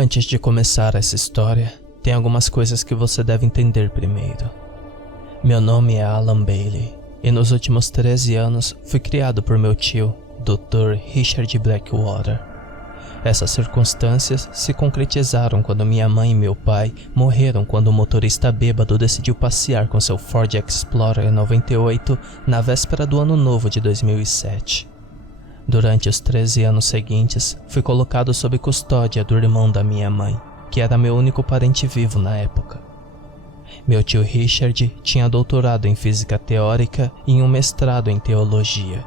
Antes de começar essa história, tem algumas coisas que você deve entender primeiro. Meu nome é Alan Bailey, e nos últimos 13 anos fui criado por meu tio, Dr. Richard Blackwater. Essas circunstâncias se concretizaram quando minha mãe e meu pai morreram quando o motorista bêbado decidiu passear com seu Ford Explorer 98 na véspera do ano novo de 2007. Durante os 13 anos seguintes, fui colocado sob custódia do irmão da minha mãe, que era meu único parente vivo na época. Meu tio Richard tinha doutorado em física teórica e um mestrado em teologia.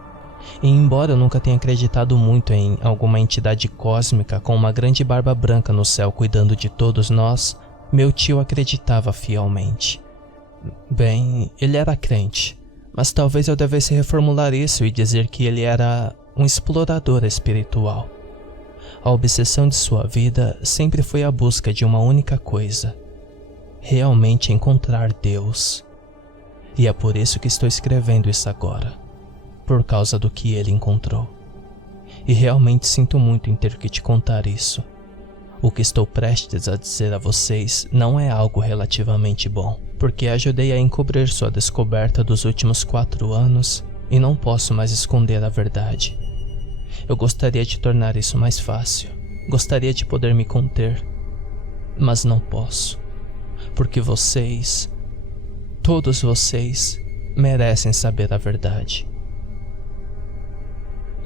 E embora eu nunca tenha acreditado muito em alguma entidade cósmica com uma grande barba branca no céu cuidando de todos nós, meu tio acreditava fielmente. Bem, ele era crente, mas talvez eu devesse reformular isso e dizer que ele era um explorador espiritual. A obsessão de sua vida sempre foi a busca de uma única coisa: realmente encontrar Deus. E é por isso que estou escrevendo isso agora. Por causa do que ele encontrou. E realmente sinto muito em ter que te contar isso. O que estou prestes a dizer a vocês não é algo relativamente bom, porque ajudei a encobrir sua descoberta dos últimos 4 anos e não posso mais esconder a verdade. Eu gostaria de tornar isso mais fácil, gostaria de poder me conter, mas não posso, porque vocês, todos vocês, merecem saber a verdade.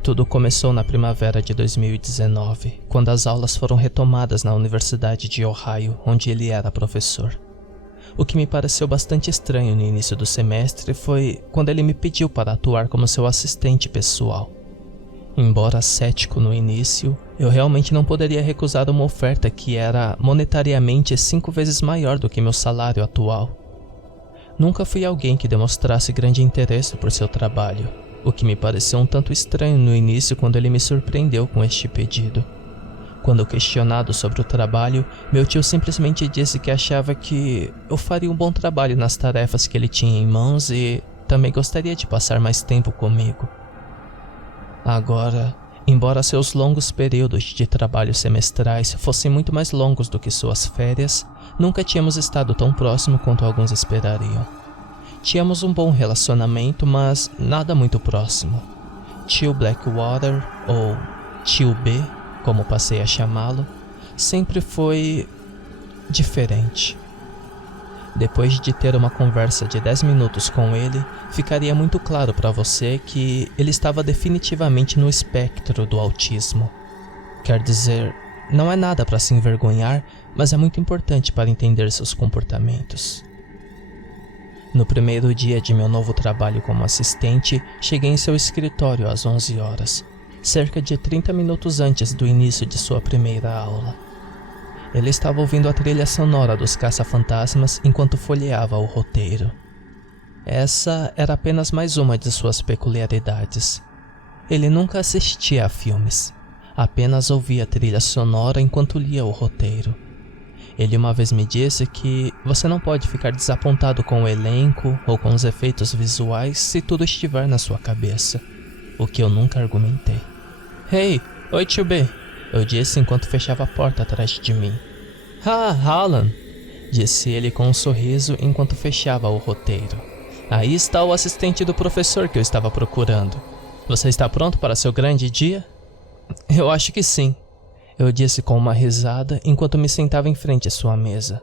Tudo começou na primavera de 2019, quando as aulas foram retomadas na Universidade de Ohio, onde ele era professor. O que me pareceu bastante estranho no início do semestre foi quando ele me pediu para atuar como seu assistente pessoal. Embora cético no início, eu realmente não poderia recusar uma oferta que era monetariamente 5 vezes maior do que meu salário atual. Nunca fui alguém que demonstrasse grande interesse por seu trabalho, o que me pareceu um tanto estranho no início quando ele me surpreendeu com este pedido. Quando questionado sobre o trabalho, meu tio simplesmente disse que achava que eu faria um bom trabalho nas tarefas que ele tinha em mãos e também gostaria de passar mais tempo comigo. Agora, embora seus longos períodos de trabalho semestrais fossem muito mais longos do que suas férias, nunca tínhamos estado tão próximo quanto alguns esperariam. Tínhamos um bom relacionamento, mas nada muito próximo. Tio Blackwater, ou Tio B, como passei a chamá-lo, sempre foi diferente. Depois de ter uma conversa de 10 minutos com ele, ficaria muito claro para você que ele estava definitivamente no espectro do autismo. Quer dizer, não é nada para se envergonhar, mas é muito importante para entender seus comportamentos. No primeiro dia de meu novo trabalho como assistente, cheguei em seu escritório às 11 horas, cerca de 30 minutos antes do início de sua primeira aula. Ele estava ouvindo a trilha sonora dos Caça-Fantasmas enquanto folheava o roteiro. Essa era apenas mais uma de suas peculiaridades. Ele nunca assistia a filmes, apenas ouvia a trilha sonora enquanto lia o roteiro. Ele uma vez me disse que você não pode ficar desapontado com o elenco ou com os efeitos visuais se tudo estiver na sua cabeça, o que eu nunca argumentei. Hey, oi tio B, eu disse enquanto fechava a porta atrás de mim. Ah, Alan, disse ele com um sorriso enquanto fechava o roteiro. Aí está o assistente do professor que eu estava procurando. Você está pronto para seu grande dia? Eu acho que sim. Eu disse com uma risada enquanto me sentava em frente à sua mesa.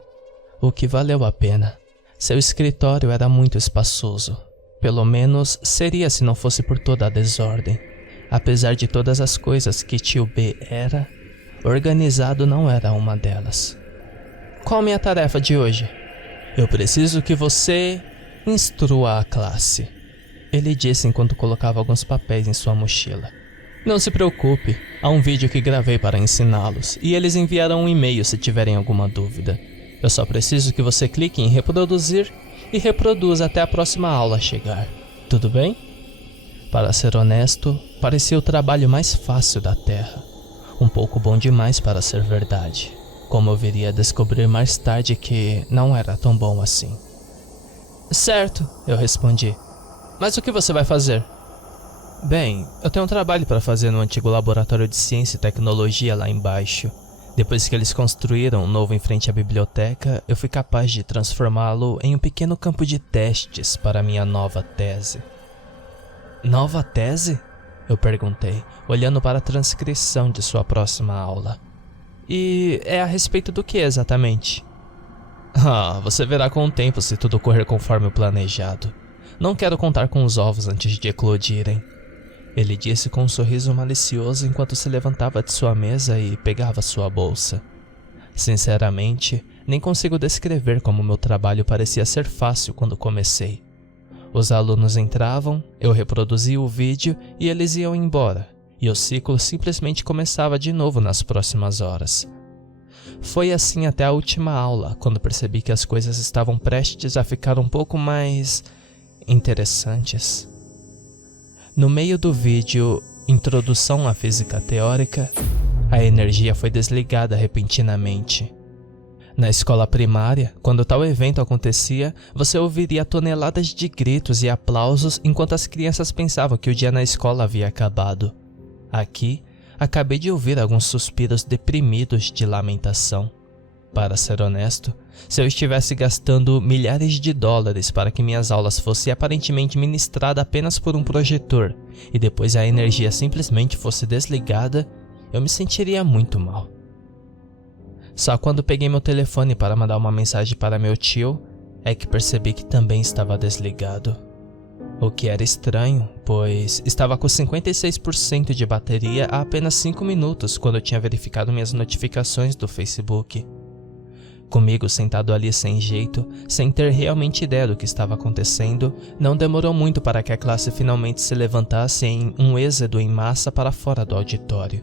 O que valeu a pena. Seu escritório era muito espaçoso. Pelo menos seria se não fosse por toda a desordem. Apesar de todas as coisas que tio B era, organizado não era uma delas. Qual minha tarefa de hoje? Eu preciso que você instrua a classe, ele disse enquanto colocava alguns papéis em sua mochila. Não se preocupe, há um vídeo que gravei para ensiná-los e eles enviarão um e-mail se tiverem alguma dúvida. Eu só preciso que você clique em reproduzir e reproduza até a próxima aula chegar. Tudo bem? Para ser honesto, parecia o trabalho mais fácil da Terra. Um pouco bom demais para ser verdade. Como eu viria a descobrir mais tarde que não era tão bom assim. Certo, eu respondi. Mas o que você vai fazer? Bem, eu tenho um trabalho para fazer no antigo laboratório de ciência e tecnologia lá embaixo. Depois que eles construíram um novo em frente à biblioteca, eu fui capaz de transformá-lo em um pequeno campo de testes para minha nova tese. Nova tese? Eu perguntei, olhando para a transcrição de sua próxima aula. E é a respeito do que exatamente? Você verá com o tempo se tudo correr conforme o planejado. Não quero contar com os ovos antes de eclodirem. Ele disse com um sorriso malicioso enquanto se levantava de sua mesa e pegava sua bolsa. Sinceramente, nem consigo descrever como meu trabalho parecia ser fácil quando comecei. Os alunos entravam, eu reproduzia o vídeo e eles iam embora, e o ciclo simplesmente começava de novo nas próximas horas. Foi assim até a última aula, quando percebi que as coisas estavam prestes a ficar um pouco mais interessantes. No meio do vídeo Introdução à Física Teórica, a energia foi desligada repentinamente. Na escola primária, quando tal evento acontecia, você ouviria toneladas de gritos e aplausos enquanto as crianças pensavam que o dia na escola havia acabado. Aqui, acabei de ouvir alguns suspiros deprimidos de lamentação. Para ser honesto, se eu estivesse gastando milhares de dólares para que minhas aulas fossem aparentemente ministradas apenas por um projetor e depois a energia simplesmente fosse desligada, eu me sentiria muito mal. Só quando peguei meu telefone para mandar uma mensagem para meu tio, é que percebi que também estava desligado. O que era estranho, pois estava com 56% de bateria há apenas 5 minutos quando eu tinha verificado minhas notificações do Facebook. Comigo sentado ali sem jeito, sem ter realmente ideia do que estava acontecendo, não demorou muito para que a classe finalmente se levantasse em um êxodo em massa para fora do auditório.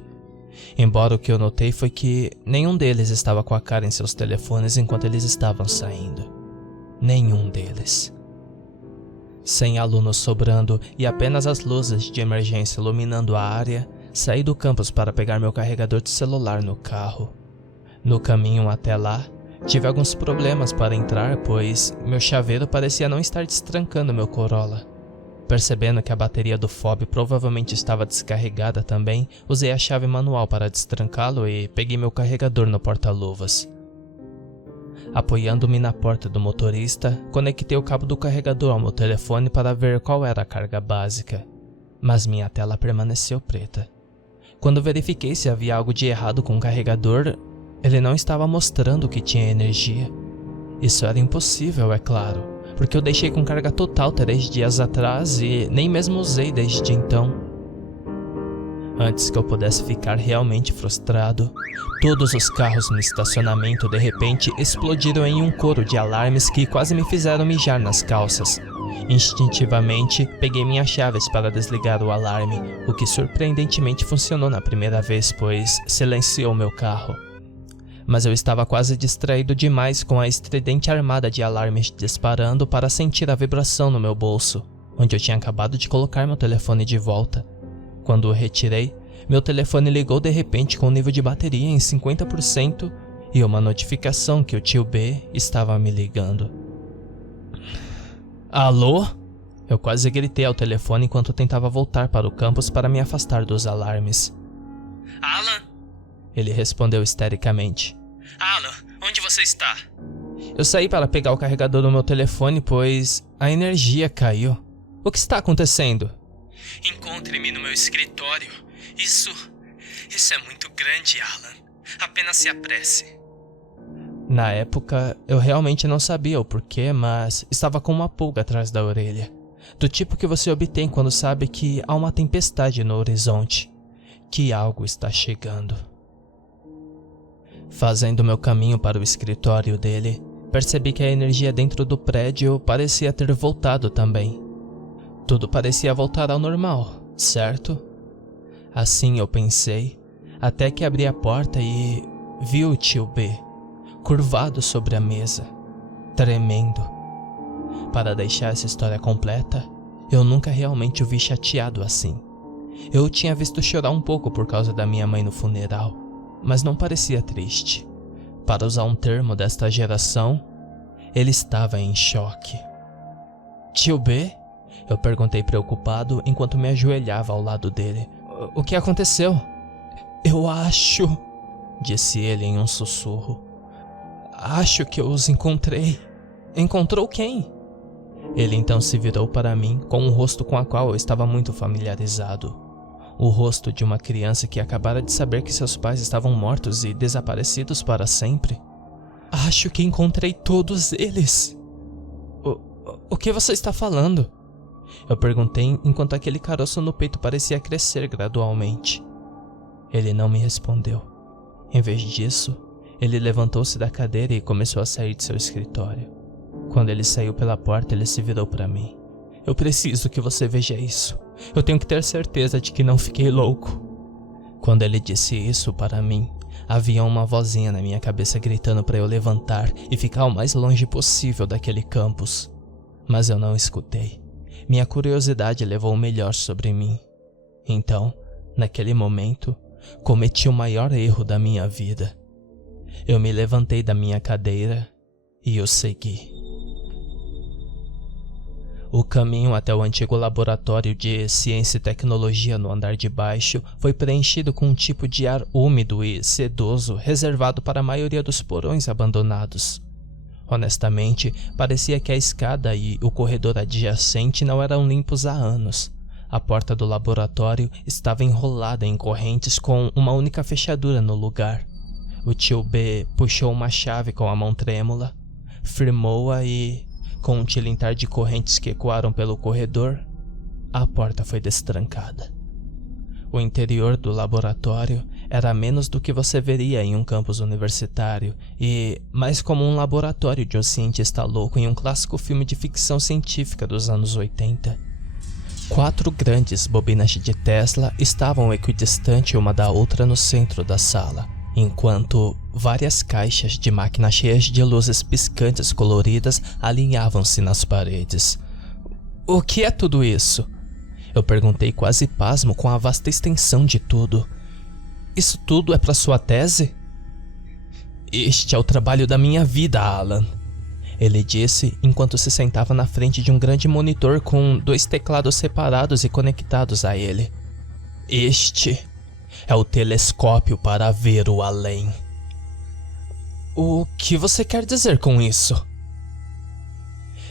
Embora o que eu notei foi que nenhum deles estava com a cara em seus telefones enquanto eles estavam saindo. Nenhum deles. Sem alunos sobrando e apenas as luzes de emergência iluminando a área, saí do campus para pegar meu carregador de celular no carro. No caminho até lá, tive alguns problemas para entrar, pois meu chaveiro parecia não estar destrancando meu Corolla. Percebendo que a bateria do fob provavelmente estava descarregada também, usei a chave manual para destrancá-lo e peguei meu carregador no porta-luvas. Apoiando-me na porta do motorista, conectei o cabo do carregador ao meu telefone para ver qual era a carga básica, mas minha tela permaneceu preta. Quando verifiquei se havia algo de errado com o carregador, ele não estava mostrando que tinha energia. Isso era impossível, é claro, porque eu deixei com carga total 3 dias atrás e nem mesmo usei desde então. Antes que eu pudesse ficar realmente frustrado, todos os carros no estacionamento de repente explodiram em um coro de alarmes que quase me fizeram mijar nas calças. Instintivamente, peguei minhas chaves para desligar o alarme, o que surpreendentemente funcionou na primeira vez, pois silenciou meu carro. Mas eu estava quase distraído demais com a estridente armada de alarmes disparando para sentir a vibração no meu bolso, onde eu tinha acabado de colocar meu telefone de volta. Quando o retirei, meu telefone ligou de repente com o nível de bateria em 50% e uma notificação que o tio B estava me ligando. Alô? Eu quase gritei ao telefone enquanto tentava voltar para o campus para me afastar dos alarmes. Alan? Ele respondeu histericamente. Alan, onde você está? Eu saí para pegar o carregador do meu telefone, pois a energia caiu. O que está acontecendo? Encontre-me no meu escritório. Isso é muito grande, Alan. Apenas se apresse. Na época, eu realmente não sabia o porquê, mas estava com uma pulga atrás da orelha. Do tipo que você obtém quando sabe que há uma tempestade no horizonte. Que algo está chegando. Fazendo meu caminho para o escritório dele, percebi que a energia dentro do prédio parecia ter voltado também. Tudo parecia voltar ao normal, certo? Assim eu pensei, até que abri a porta e vi o tio B, curvado sobre a mesa, tremendo. Para deixar essa história completa, eu nunca realmente o vi chateado assim. Eu o tinha visto chorar um pouco por causa da minha mãe no funeral, mas não parecia triste. Para usar um termo desta geração, ele estava em choque. Tio B? Eu perguntei preocupado enquanto me ajoelhava ao lado dele. O que aconteceu? Eu acho... disse ele em um sussurro. Acho que eu os encontrei. Encontrou quem? Ele então se virou para mim com um rosto com o qual eu estava muito familiarizado. O rosto de uma criança que acabara de saber que seus pais estavam mortos e desaparecidos para sempre. Acho que encontrei todos eles. O que você está falando? Eu perguntei enquanto aquele caroço no peito parecia crescer gradualmente. Ele não me respondeu. Em vez disso, ele levantou-se da cadeira e começou a sair de seu escritório. Quando ele saiu pela porta, ele se virou para mim. Eu preciso que você veja isso. Eu tenho que ter certeza de que não fiquei louco. Quando ele disse isso para mim, havia uma vozinha na minha cabeça gritando para eu levantar e ficar o mais longe possível daquele campus. Mas eu não escutei. Minha curiosidade levou o melhor sobre mim. Então, naquele momento, cometi o maior erro da minha vida. Eu me levantei da minha cadeira e o segui. O caminho até o antigo laboratório de ciência e tecnologia no andar de baixo foi preenchido com um tipo de ar úmido e sedoso reservado para a maioria dos porões abandonados. Honestamente, parecia que a escada e o corredor adjacente não eram limpos há anos. A porta do laboratório estava enrolada em correntes com uma única fechadura no lugar. O tio B puxou uma chave com a mão trêmula, firmou-a e, com um tilintar de correntes que ecoaram pelo corredor, a porta foi destrancada. O interior do laboratório era menos do que você veria em um campus universitário e mais como um laboratório de um cientista louco em um clássico filme de ficção científica dos anos 80. 4 grandes bobinas de Tesla estavam equidistante uma da outra no centro da sala, enquanto várias caixas de máquina cheias de luzes piscantes coloridas alinhavam-se nas paredes. O que é tudo isso? Eu perguntei quase pasmo com a vasta extensão de tudo. Isso tudo é para sua tese? Este é o trabalho da minha vida, Alan. Ele disse enquanto se sentava na frente de um grande monitor com 2 teclados separados e conectados a ele. Este é o telescópio para ver o além. O que você quer dizer com isso?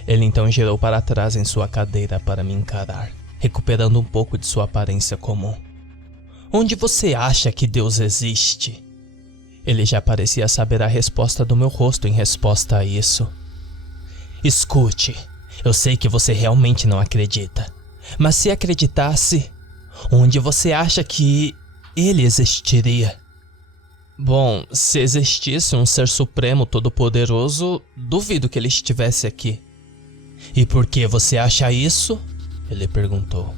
Ele então girou para trás em sua cadeira para me encarar, recuperando um pouco de sua aparência comum. Onde você acha que Deus existe? Ele já parecia saber a resposta do meu rosto em resposta a isso. Escute, eu sei que você realmente não acredita, mas se acreditasse, onde você acha que ele existiria? Bom, se existisse um ser supremo todo-poderoso, duvido que ele estivesse aqui. E por que você acha isso? Ele perguntou.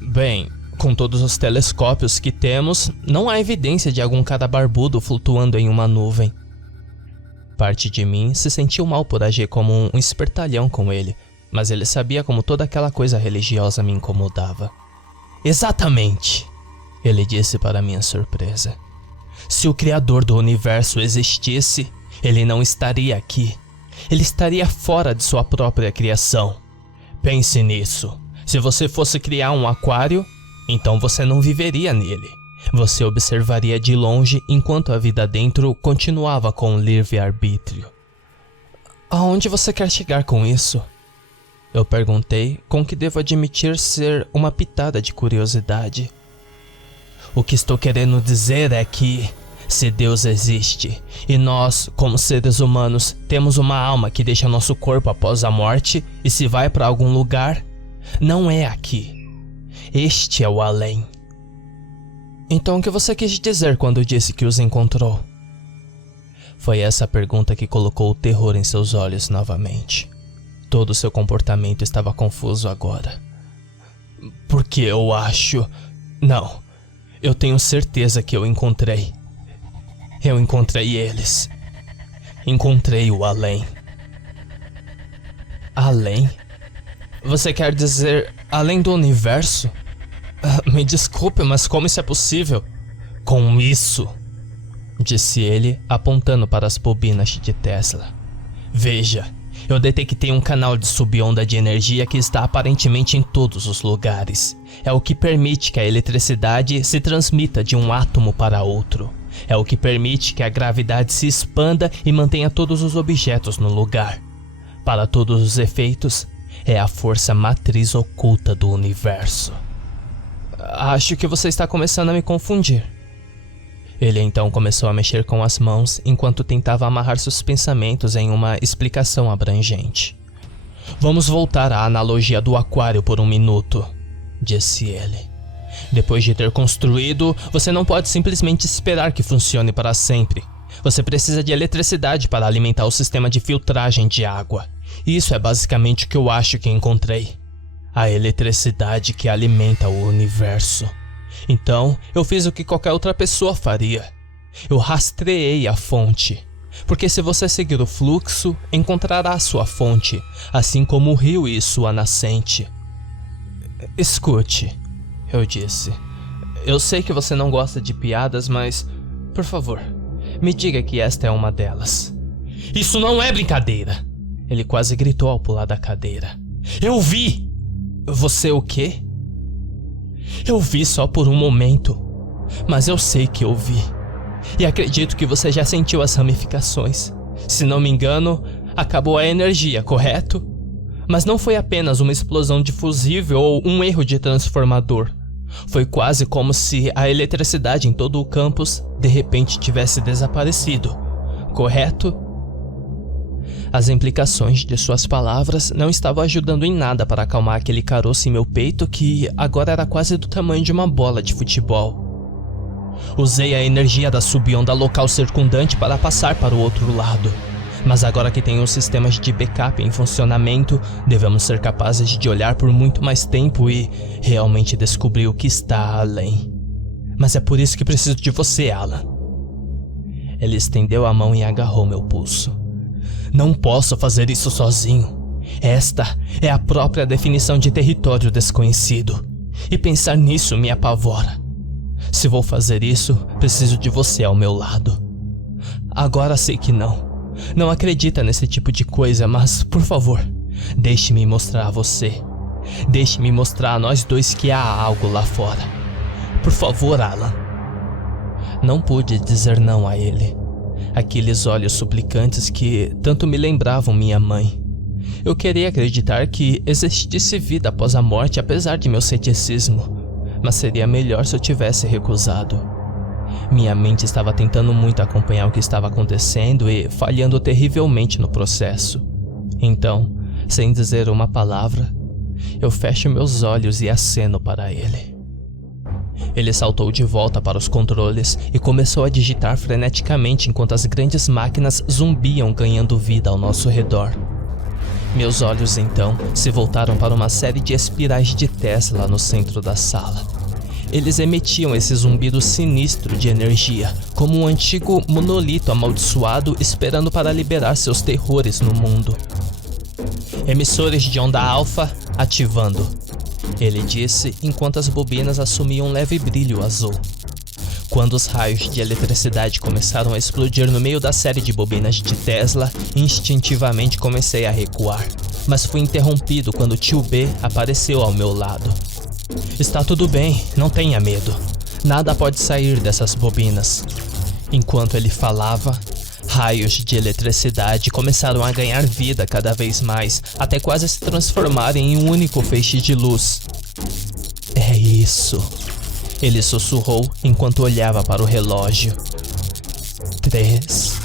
Bem, com todos os telescópios que temos, não há evidência de algum cara barbudo flutuando em uma nuvem. Parte de mim se sentiu mal por agir como um espertalhão com ele, mas ele sabia como toda aquela coisa religiosa me incomodava. Exatamente, ele disse para minha surpresa. Se o Criador do universo existisse, ele não estaria aqui. Ele estaria fora de sua própria criação. Pense nisso. Se você fosse criar um aquário, então você não viveria nele. Você observaria de longe enquanto a vida dentro continuava com livre-arbítrio. Aonde você quer chegar com isso? Eu perguntei, com o que devo admitir ser uma pitada de curiosidade. O que estou querendo dizer é que, se Deus existe, e nós, como seres humanos, temos uma alma que deixa nosso corpo após a morte e se vai para algum lugar, não é aqui. Este é o além. Então o que você quis dizer quando disse que os encontrou? Foi essa pergunta que colocou o terror em seus olhos novamente. Todo o seu comportamento estava confuso agora. Porque eu acho... Não, eu tenho certeza que eu encontrei. Eu encontrei eles. Encontrei o além. Além? Você quer dizer além do universo? Me desculpe, mas como isso é possível? Com isso, disse ele, apontando para as bobinas de Tesla. Veja, eu detectei um canal de subonda de energia que está aparentemente em todos os lugares. É o que permite que a eletricidade se transmita de um átomo para outro. É o que permite que a gravidade se expanda e mantenha todos os objetos no lugar. Para todos os efeitos, é a força matriz oculta do universo. Acho que você está começando a me confundir. Ele então começou a mexer com as mãos enquanto tentava amarrar seus pensamentos em uma explicação abrangente. Vamos voltar à analogia do aquário por um minuto, disse ele. Depois de ter construído, você não pode simplesmente esperar que funcione para sempre. Você precisa de eletricidade para alimentar o sistema de filtragem de água. E isso é basicamente o que eu acho que encontrei. A eletricidade que alimenta o universo. Então, eu fiz o que qualquer outra pessoa faria. Eu rastreei a fonte. Porque se você seguir o fluxo, encontrará sua fonte, assim como o rio e sua nascente. Escute, eu disse. Eu sei que você não gosta de piadas, mas, por favor, me diga que esta é uma delas. Isso não é brincadeira! Ele quase gritou ao pular da cadeira. Eu vi! Você o quê? Eu vi só por um momento, mas eu sei que eu vi. E acredito que você já sentiu as ramificações. Se não me engano, acabou a energia, correto? Mas não foi apenas uma explosão de fusível ou um erro de transformador. Foi quase como se a eletricidade em todo o campus de repente tivesse desaparecido, correto? As implicações de suas palavras não estavam ajudando em nada para acalmar aquele caroço em meu peito que agora era quase do tamanho de uma bola de futebol. Usei a energia da subonda local circundante para passar para o outro lado. Mas agora que tenho os sistemas de backup em funcionamento, devemos ser capazes de olhar por muito mais tempo e realmente descobrir o que está além. Mas é por isso que preciso de você, Alan. Ele estendeu a mão e agarrou meu pulso. Não posso fazer isso sozinho. Esta é a própria definição de território desconhecido. E pensar nisso me apavora. Se vou fazer isso, preciso de você ao meu lado. Agora sei que não. Não acredita nesse tipo de coisa, mas, por favor, deixe-me mostrar a você. Deixe-me mostrar a nós dois que há algo lá fora. Por favor, Alan. Não pude dizer não a ele. Aqueles olhos suplicantes que tanto me lembravam minha mãe. Eu queria acreditar que existisse vida após a morte, apesar de meu ceticismo. Mas seria melhor se eu tivesse recusado. Minha mente estava tentando muito acompanhar o que estava acontecendo e falhando terrivelmente no processo. Então, sem dizer uma palavra, eu fecho meus olhos e aceno para ele. Ele saltou de volta para os controles e começou a digitar freneticamente enquanto as grandes máquinas zumbiam ganhando vida ao nosso redor. Meus olhos então se voltaram para uma série de espirais de Tesla no centro da sala. Eles emitiam esse zumbido sinistro de energia, como um antigo monolito amaldiçoado esperando para liberar seus terrores no mundo. Emissores de onda alfa ativando, ele disse enquanto as bobinas assumiam um leve brilho azul. Quando os raios de eletricidade começaram a explodir no meio da série de bobinas de Tesla, instintivamente comecei a recuar, mas fui interrompido quando o tio B apareceu ao meu lado. Está tudo bem, não tenha medo. Nada pode sair dessas bobinas. Enquanto ele falava, raios de eletricidade começaram a ganhar vida cada vez mais, até quase se transformarem em um único feixe de luz. É isso, ele sussurrou enquanto olhava para o relógio. 3,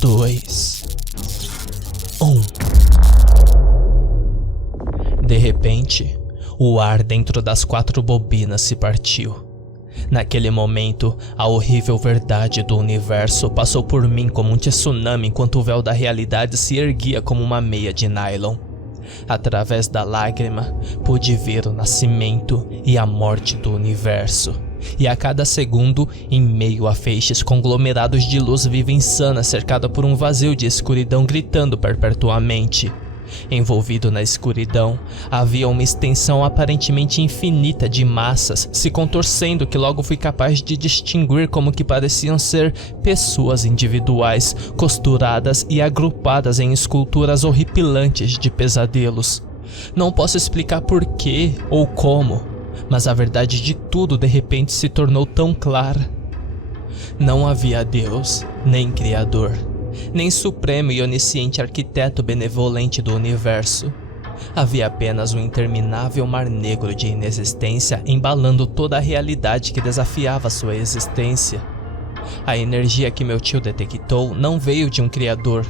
2, 1. De repente, o ar dentro das 4 bobinas se partiu. Naquele momento, a horrível verdade do universo passou por mim como um tsunami enquanto o véu da realidade se erguia como uma meia de nylon. Através da lágrima, pude ver o nascimento e a morte do universo. E a cada segundo, em meio a feixes conglomerados de luz viva insana cercada por um vazio de escuridão gritando perpetuamente. Envolvido na escuridão, havia uma extensão aparentemente infinita de massas se contorcendo que logo fui capaz de distinguir como que pareciam ser pessoas individuais, costuradas e agrupadas em esculturas horripilantes de pesadelos. Não posso explicar por quê ou como, mas a verdade de tudo de repente se tornou tão clara. Não havia Deus, nem Criador, nem supremo e onisciente arquiteto benevolente do universo. Havia apenas um interminável mar negro de inexistência embalando toda a realidade que desafiava sua existência. A energia que meu tio detectou não veio de um criador,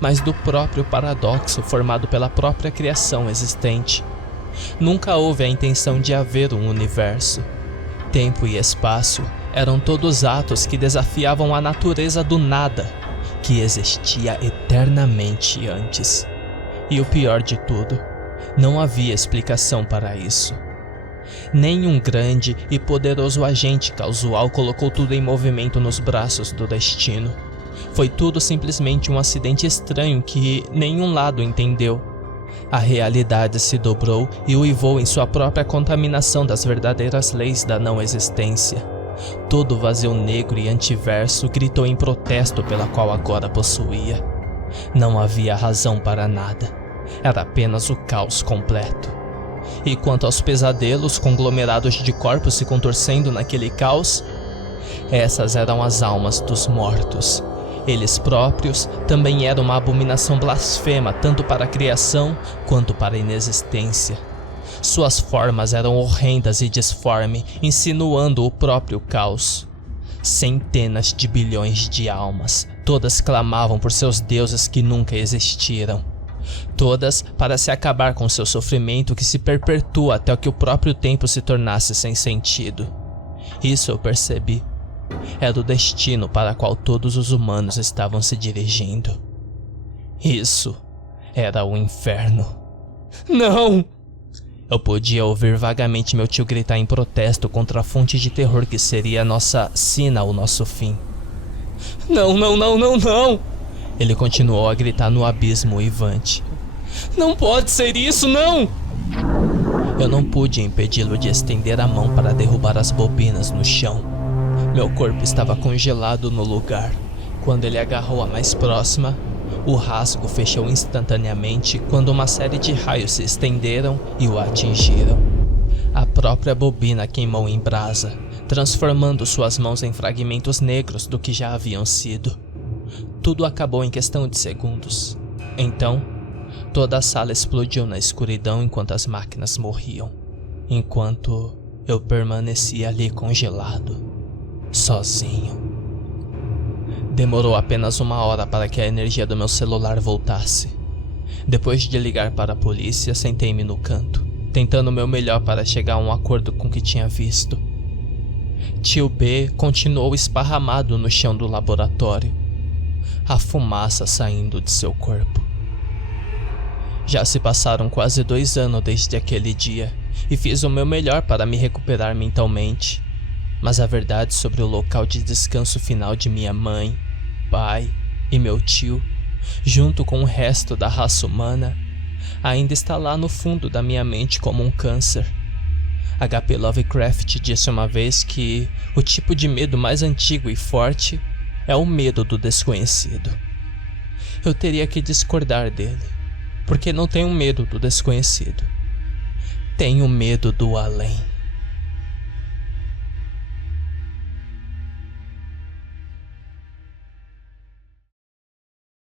mas do próprio paradoxo formado pela própria criação existente. Nunca houve a intenção de haver um universo. Tempo e espaço eram todos atos que desafiavam a natureza do nada, que existia eternamente antes. E o pior de tudo, não havia explicação para isso. Nenhum grande e poderoso agente causal colocou tudo em movimento nos braços do destino. Foi tudo simplesmente um acidente estranho que nenhum lado entendeu. A realidade se dobrou e uivou em sua própria contaminação das verdadeiras leis da não existência. Todo o vazio negro e antiverso gritou em protesto pela qual agora possuía. Não havia razão para nada. Era apenas o caos completo. E quanto aos pesadelos conglomerados de corpos se contorcendo naquele caos, essas eram as almas dos mortos. Eles próprios também eram uma abominação blasfema tanto para a criação quanto para a inexistência. Suas formas eram horrendas e disformes, insinuando o próprio caos. Centenas de bilhões de almas, todas clamavam por seus deuses que nunca existiram. Todas para se acabar com seu sofrimento que se perpetua até que o próprio tempo se tornasse sem sentido. Isso eu percebi. Era o destino para o qual todos os humanos estavam se dirigindo. Isso era o inferno. Não! Eu podia ouvir vagamente meu tio gritar em protesto contra a fonte de terror que seria a nossa sina ao nosso fim. Não, não, não, não, não! Ele continuou a gritar no abismo uivante. Não pode ser isso, não! Eu não pude impedi-lo de estender a mão para derrubar as bobinas no chão. Meu corpo estava congelado no lugar. Quando ele agarrou a mais próxima, o rasgo fechou instantaneamente quando uma série de raios se estenderam e o atingiram. A própria bobina queimou em brasa, transformando suas mãos em fragmentos negros do que já haviam sido. Tudo acabou em questão de segundos. Então, toda a sala explodiu na escuridão enquanto as máquinas morriam, enquanto eu permanecia ali congelado, sozinho. Demorou apenas 1 hora para que a energia do meu celular voltasse. Depois de ligar para a polícia, sentei-me no canto, tentando o meu melhor para chegar a um acordo com o que tinha visto. Tio B continuou esparramado no chão do laboratório, a fumaça saindo de seu corpo. Já se passaram quase 2 anos desde aquele dia, e fiz o meu melhor para me recuperar mentalmente. Mas a verdade sobre o local de descanso final de minha mãe, pai e meu tio, junto com o resto da raça humana, ainda está lá no fundo da minha mente como um câncer. H.P. Lovecraft disse uma vez que o tipo de medo mais antigo e forte é o medo do desconhecido. Eu teria que discordar dele, porque não tenho medo do desconhecido. Tenho medo do além.